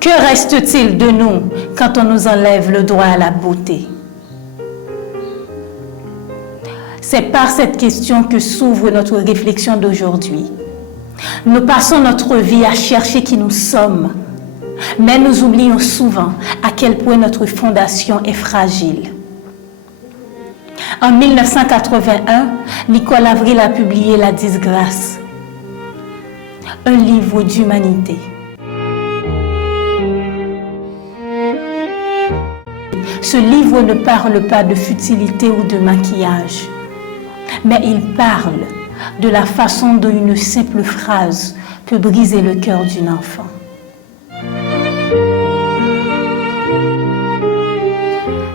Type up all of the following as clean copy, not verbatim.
Que reste-t-il de nous quand on nous enlève le droit à la beauté? C'est par cette question que s'ouvre notre réflexion d'aujourd'hui. Nous passons notre vie à chercher qui nous sommes, mais nous oublions souvent à quel point notre fondation est fragile. En 1981, Nicole Avril a publié La Disgrâce, un livre d'humanité. Ce livre ne parle pas de futilité ou de maquillage, mais il parle de la façon dont une simple phrase peut briser le cœur d'une enfant.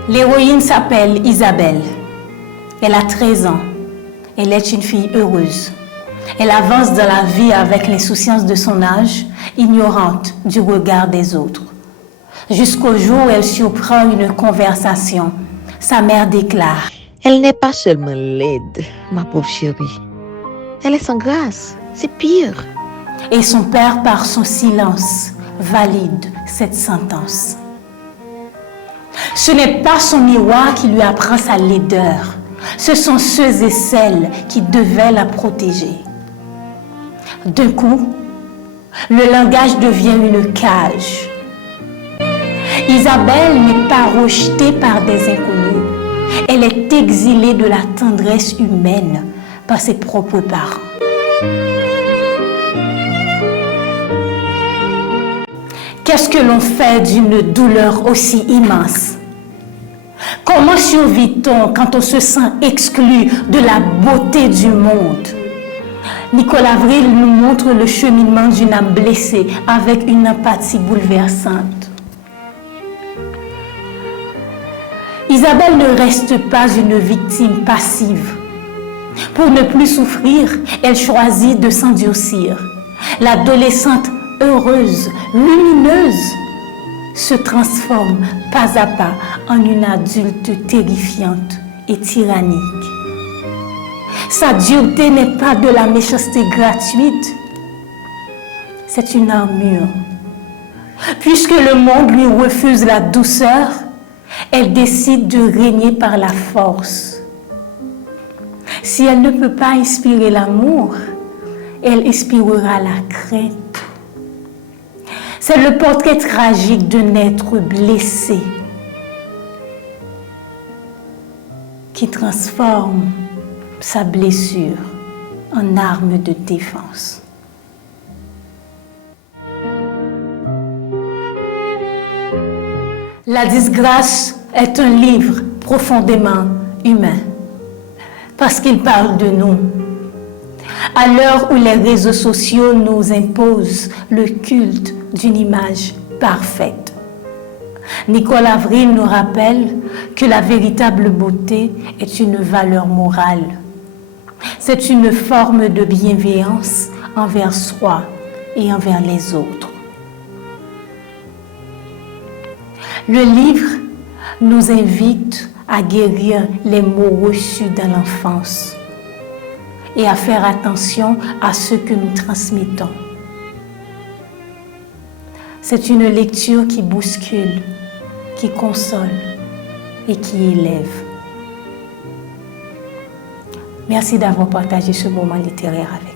L'héroïne s'appelle Isabelle. Elle a 13 ans. Elle est une fille heureuse. Elle avance dans la vie avec l'insouciance de son âge, ignorante du regard des autres. Jusqu'au jour où elle surprend une conversation. Sa mère déclare: Elle n'est pas seulement laide, ma pauvre chérie. Elle est sans grâce, c'est pire. Et son père, par son silence, valide cette sentence. Ce n'est pas son miroir qui lui apprend sa laideur. Ce sont ceux et celles qui devaient la protéger. D'un coup, le langage devient une cage. Isabelle n'est pas rejetée par des inconnus. Elle est exilée de la tendresse humaine par ses propres parents. Qu'est-ce que l'on fait d'une douleur aussi immense? Comment survit-on quand on se sent exclu de la beauté du monde? Nicole Avril nous montre le cheminement d'une âme blessée avec une empathie bouleversante. Isabelle ne reste pas une victime passive. Pour ne plus souffrir, elle choisit de s'endurcir. L'adolescente heureuse, lumineuse, se transforme pas à pas en une adulte terrifiante et tyrannique. Sa dureté n'est pas de la méchanceté gratuite, c'est une armure. Puisque le monde lui refuse la douceur, elle décide de régner par la force. Si elle ne peut pas inspirer l'amour, elle inspirera la crainte. C'est le portrait tragique d'un être blessé qui transforme sa blessure en arme de défense. La Disgrâce est un livre profondément humain parce qu'il parle de nous. À l'heure où les réseaux sociaux nous imposent le culte d'une image parfaite, Nicole Avril nous rappelle que la véritable beauté est une valeur morale. C'est une forme de bienveillance envers soi et envers les autres. Le livre nous invite à guérir les maux reçus dans l'enfance et à faire attention à ce que nous transmettons. C'est une lecture qui bouscule, qui console et qui élève. Merci d'avoir partagé ce moment littéraire avec nous.